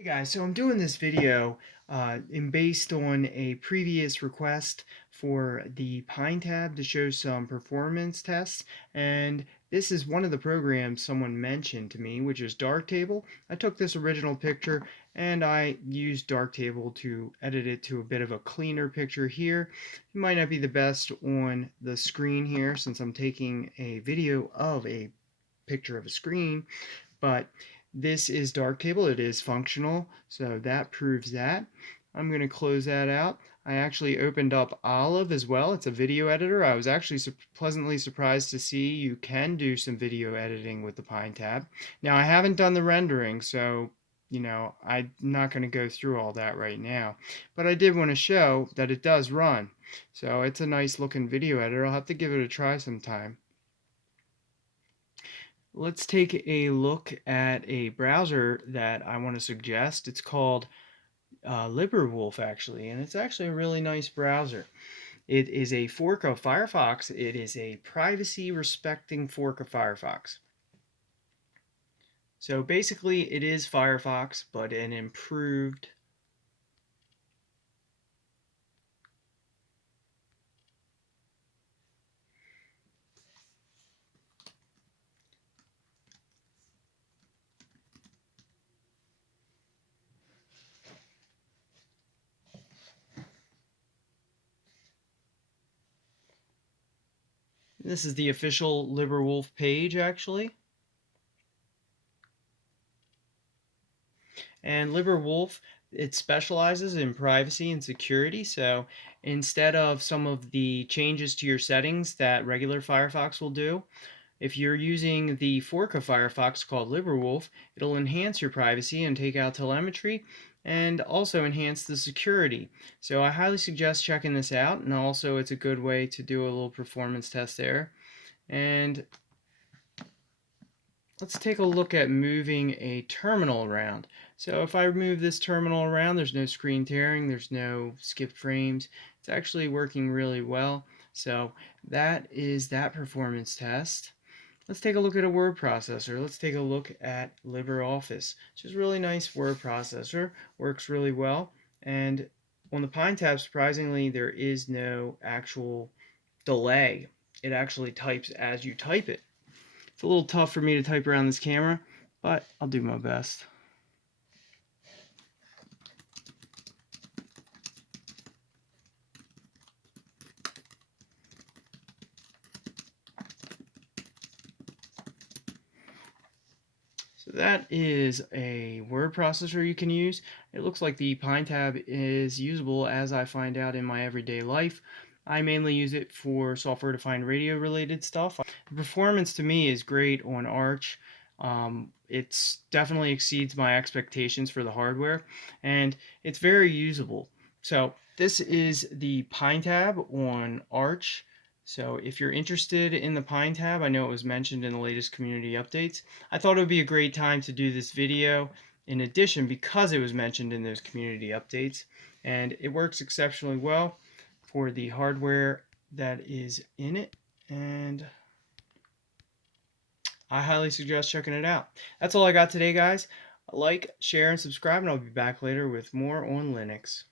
Hey guys, so I'm doing this video based on a previous request for the Pinetab to show some performance tests, and this is one of the programs someone mentioned to me, which is Darktable. I took this original picture and I used Darktable to edit it to a bit of a cleaner picture here. It might not be the best on the screen here since I'm taking a video of a picture of a screen, but this is Darktable. It is functional, so that proves that. I'm going to close that out. I actually opened up Olive as well. It's a video editor. I was actually pleasantly surprised to see you can do some video editing with the Pinetab. Now, I haven't done the rendering, so I'm not going to go through all that right now. But I did want to show that it does run. So it's a nice looking video editor. I'll have to give it a try sometime. Let's take a look at a browser that I want to suggest. It's called Librewolf, actually, and it's actually a really nice browser. It is a fork of Firefox. It is a privacy-respecting fork of Firefox. So basically, it is Firefox, but an improved This is the official Librewolf page, actually. And Librewolf, it specializes in privacy and security, so instead of some of the changes to your settings that regular Firefox will do, if you're using the fork of Firefox called Librewolf, it'll enhance your privacy and take out telemetry and also enhance the security. So I highly suggest checking this out, and also it's a good way to do a little performance test there. And let's take a look at moving a terminal around. So if I move this terminal around, there's no screen tearing, there's no skipped frames. It's actually working really well. So that is that performance test. Let's take a look at a word processor. Let's take a look at Libre Office, which is a really nice word processor, works really well. And on the Pinetab, surprisingly, there is no actual delay. It actually types as you type it. It's a little tough for me to type around this camera, but I'll do my best. So that is a word processor you can use. It looks like the Pinetab is usable as I find out in my everyday life. I mainly use it for software-defined radio related stuff. The performance to me is great on Arch. It definitely exceeds my expectations for the hardware, and it's very usable. So this is the Pinetab on Arch. So if you're interested in the Pinetab, I know it was mentioned in the latest community updates. I thought it would be a great time to do this video in addition because it was mentioned in those community updates, and it works exceptionally well for the hardware that is in it, and I highly suggest checking it out. That's all I got today, guys. Like, share, and subscribe, and I'll be back later with more on Linux.